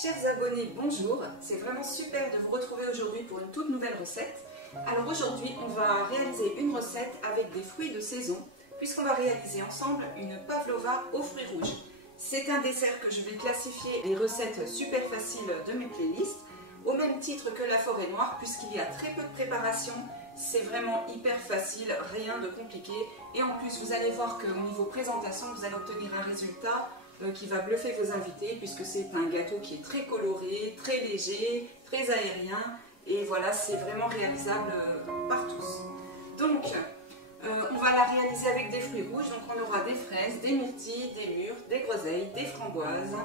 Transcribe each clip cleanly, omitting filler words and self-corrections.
Chers abonnés, bonjour, c'est vraiment super de vous retrouver aujourd'hui pour une toute nouvelle recette. Alors aujourd'hui, on va réaliser une recette avec des fruits de saison, puisqu'on va réaliser ensemble une pavlova aux fruits rouges. C'est un dessert que je vais classifier les recettes super faciles de mes playlists, au même titre que la forêt noire, puisqu'il y a très peu de préparation, c'est vraiment hyper facile, rien de compliqué. Et en plus, vous allez voir qu'au niveau présentation, vous allez obtenir un résultat qui va bluffer vos invités, puisque c'est un gâteau qui est très coloré, très léger, très aérien, et voilà, c'est vraiment réalisable par tous. Donc, on va la réaliser avec des fruits rouges, donc on aura des fraises, des myrtilles, des mûres, des groseilles, des framboises,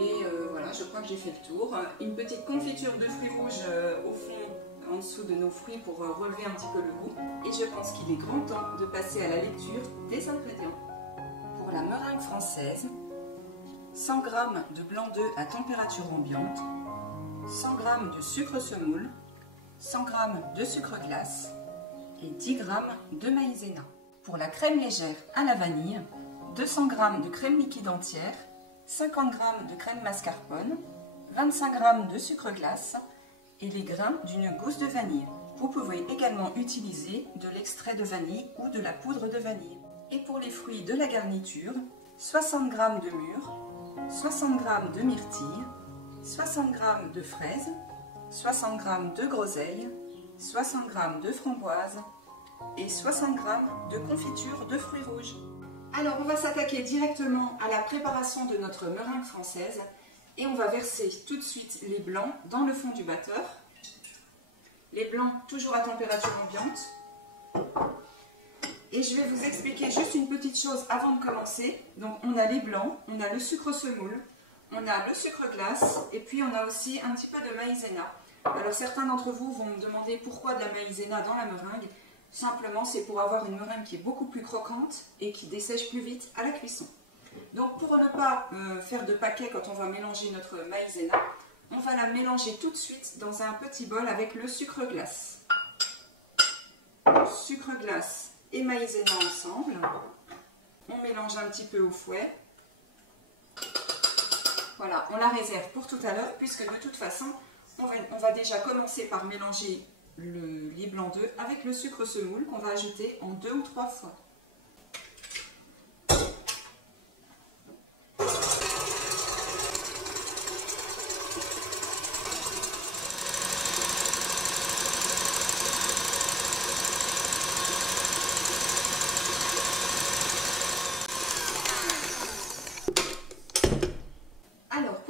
et voilà, je crois que j'ai fait le tour. Une petite confiture de fruits rouges au fond, en dessous de nos fruits pour relever un petit peu le goût. Et je pense qu'il est grand temps de passer à la lecture des ingrédients. Pour la meringue française, 100 g de blanc d'œuf à température ambiante, 100 g de sucre semoule, 100 g de sucre glace et 10 g de maïzena. Pour la crème légère à la vanille, 200 g de crème liquide entière, 50 g de crème mascarpone, 25 g de sucre glace et les grains d'une gousse de vanille. Vous pouvez également utiliser de l'extrait de vanille ou de la poudre de vanille. Et pour les fruits de la garniture, 60 g de mûres, 60 g de myrtilles, 60 g de fraises, 60 g de groseilles, 60 g de framboises et 60 g de confiture de fruits rouges. Alors on va s'attaquer directement à la préparation de notre meringue française et on va verser tout de suite les blancs dans le fond du batteur. Les blancs toujours à température ambiante. Et je vais vous expliquer juste une petite chose avant de commencer. Donc on a les blancs, on a le sucre semoule, on a le sucre glace et puis on a aussi un petit peu de maïzena. Alors certains d'entre vous vont me demander pourquoi de la maïzena dans la meringue. Simplement c'est pour avoir une meringue qui est beaucoup plus croquante et qui dessèche plus vite à la cuisson. Donc pour ne pas faire de paquet quand on va mélanger notre maïzena, on va la mélanger tout de suite dans un petit bol avec le sucre glace. Sucre glace et maïzena ensemble. On mélange un petit peu au fouet. Voilà, on la réserve pour tout à l'heure puisque de toute façon, on va déjà commencer par mélanger les blancs d'œufs avec le sucre semoule qu'on va ajouter en 2 ou 3 fois.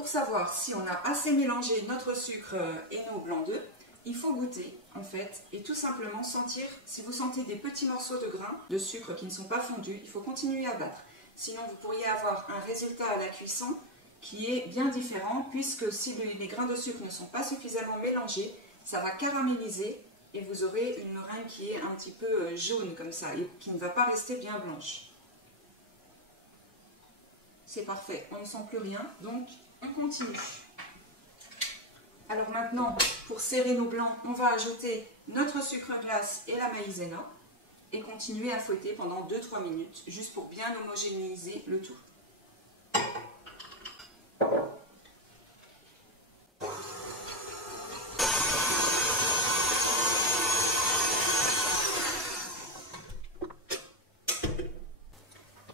Savoir si on a assez mélangé notre sucre et nos blancs d'œufs, il faut goûter en fait et tout simplement sentir si vous sentez des petits morceaux de grains de sucre qui ne sont pas fondus, il faut continuer à battre. Sinon vous pourriez avoir un résultat à la cuisson qui est bien différent puisque si les grains de sucre ne sont pas suffisamment mélangés, ça va caraméliser et vous aurez une meringue qui est un petit peu jaune comme ça et qui ne va pas rester bien blanche. C'est parfait, on ne sent plus rien donc on continue. Alors maintenant, pour serrer nos blancs, on va ajouter notre sucre glace et la maïzena et continuer à fouetter pendant 2-3 minutes, juste pour bien homogénéiser le tout.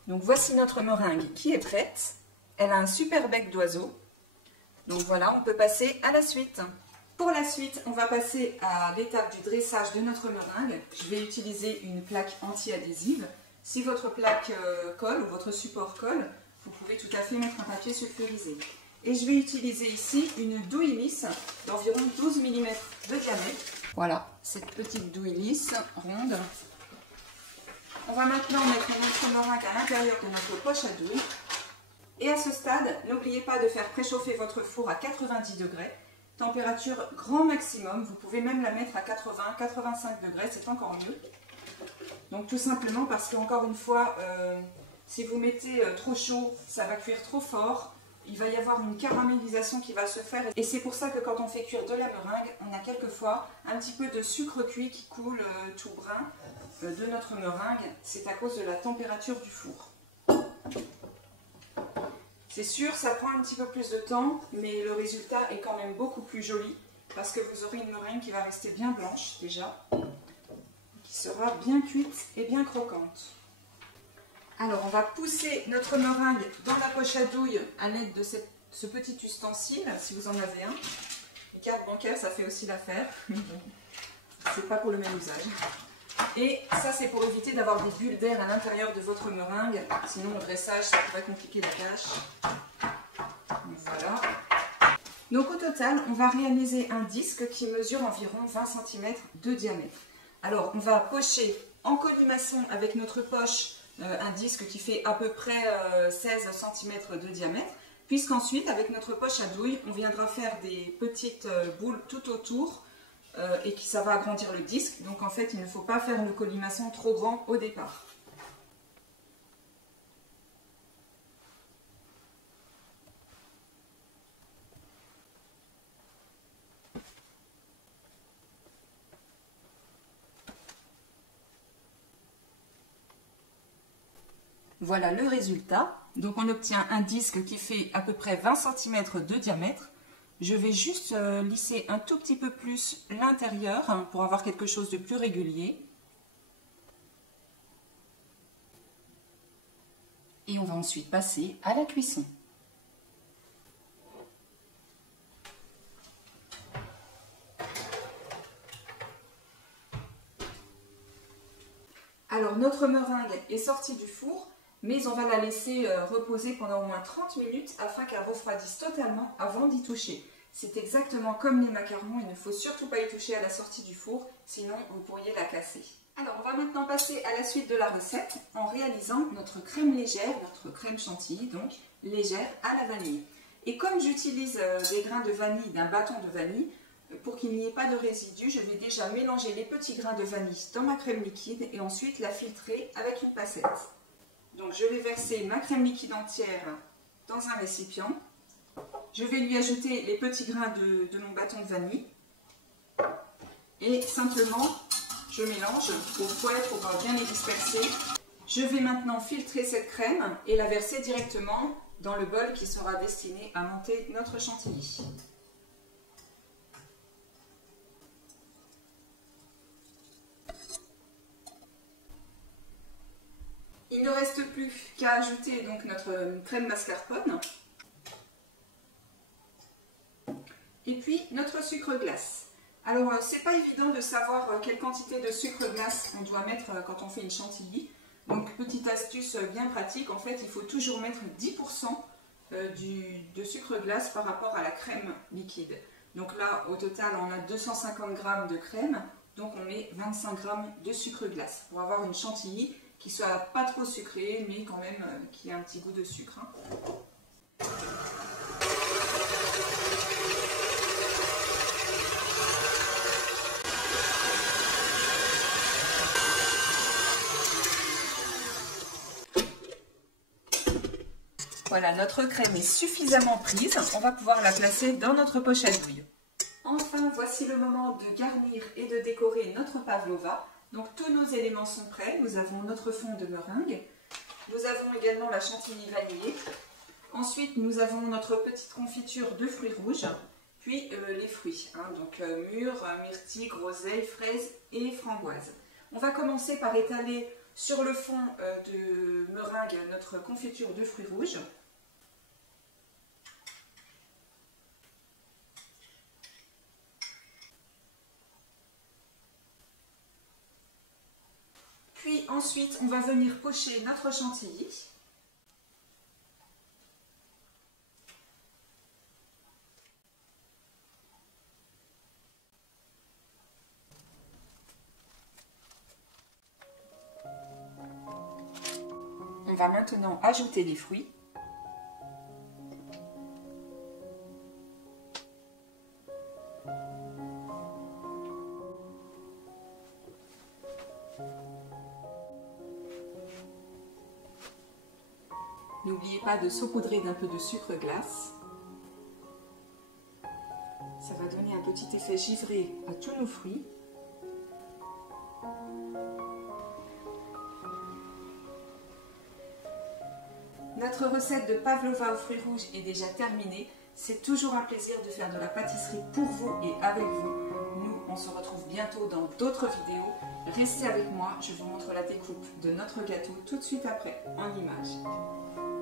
Donc voici notre meringue qui est prête. Elle a un super bec d'oiseau. Donc voilà, on peut passer à la suite. Pour la suite, on va passer à l'étape du dressage de notre meringue. Je vais utiliser une plaque anti-adhésive. Si votre plaque colle ou votre support colle, vous pouvez tout à fait mettre un papier sulfurisé. Et je vais utiliser ici une douille lisse d'environ 12 mm de diamètre. Voilà, cette petite douille lisse, ronde. On va maintenant mettre notre meringue à l'intérieur de notre poche à douille. Et à ce stade, n'oubliez pas de faire préchauffer votre four à 90 degrés, température grand maximum, vous pouvez même la mettre à 80-85 degrés, c'est encore mieux. Donc tout simplement parce qu'encore une fois, si vous mettez trop chaud, ça va cuire trop fort, il va y avoir une caramélisation qui va se faire. Et c'est pour ça que quand on fait cuire de la meringue, on a quelquefois un petit peu de sucre cuit qui coule tout brun de notre meringue, c'est à cause de la température du four. C'est sûr, ça prend un petit peu plus de temps, mais le résultat est quand même beaucoup plus joli parce que vous aurez une meringue qui va rester bien blanche déjà, qui sera bien cuite et bien croquante. Alors, on va pousser notre meringue dans la poche à douille à l'aide de ce petit ustensile, si vous en avez un. Les cartes bancaires, ça fait aussi l'affaire. C'est pas pour le même usage. Et ça, c'est pour éviter d'avoir des bulles d'air à l'intérieur de votre meringue. Sinon, le dressage, ça pourrait compliquer la tâche. Voilà. Donc, au total, on va réaliser un disque qui mesure environ 20 cm de diamètre. Alors, on va pocher en colimaçon avec notre poche un disque qui fait à peu près 16 cm de diamètre. Puisqu'ensuite, avec notre poche à douille, on viendra faire des petites boules tout autour et que ça va agrandir le disque. Donc en fait, il ne faut pas faire le colimaçon trop grand au départ. Voilà le résultat. Donc on obtient un disque qui fait à peu près 20 cm de diamètre. Je vais juste lisser un tout petit peu plus l'intérieur pour avoir quelque chose de plus régulier. Et on va ensuite passer à la cuisson. Alors notre meringue est sortie du four, mais on va la laisser reposer pendant au moins 30 minutes afin qu'elle refroidisse totalement avant d'y toucher. C'est exactement comme les macarons, il ne faut surtout pas y toucher à la sortie du four, sinon vous pourriez la casser. Alors on va maintenant passer à la suite de la recette en réalisant notre crème légère, notre crème chantilly, donc légère à la vanille. Et comme j'utilise des grains de vanille, d'un bâton de vanille, pour qu'il n'y ait pas de résidus, je vais déjà mélanger les petits grains de vanille dans ma crème liquide et ensuite la filtrer avec une passette. Donc je vais verser ma crème liquide entière dans un récipient. Je vais lui ajouter les petits grains de mon bâton de vanille. Et simplement, je mélange au fouet pour bien les disperser. Je vais maintenant filtrer cette crème et la verser directement dans le bol qui sera destiné à monter notre chantilly. Il ne reste plus qu'à ajouter donc notre crème mascarpone et puis notre sucre glace. Alors c'est pas évident de savoir quelle quantité de sucre glace on doit mettre quand on fait une chantilly. Donc petite astuce bien pratique, en fait il faut toujours mettre 10% de sucre glace par rapport à la crème liquide. Donc là au total on a 250 g de crème, donc on met 25 g de sucre glace pour avoir une chantilly qui soit pas trop sucré, mais quand même qui a un petit goût de sucre. Voilà, notre crème est suffisamment prise. On va pouvoir la placer dans notre poche à douille. Enfin, voici le moment de garnir et de décorer notre pavlova. Donc tous nos éléments sont prêts. Nous avons notre fond de meringue. Nous avons également la chantilly vanillée. Ensuite, nous avons notre petite confiture de fruits rouges. Puis les fruits, donc mûres, myrtilles, groseilles, fraises et framboises. On va commencer par étaler sur le fond de meringue notre confiture de fruits rouges. Puis ensuite, on va venir pocher notre chantilly. On va maintenant ajouter les fruits. N'oubliez pas de saupoudrer d'un peu de sucre glace. Ça va donner un petit effet givré à tous nos fruits. Notre recette de pavlova aux fruits rouges est déjà terminée. C'est toujours un plaisir de faire de la pâtisserie pour vous et avec vous. Nous, on se retrouve bientôt dans d'autres vidéos. Restez avec moi, je vous montre la découpe de notre gâteau tout de suite après, en images.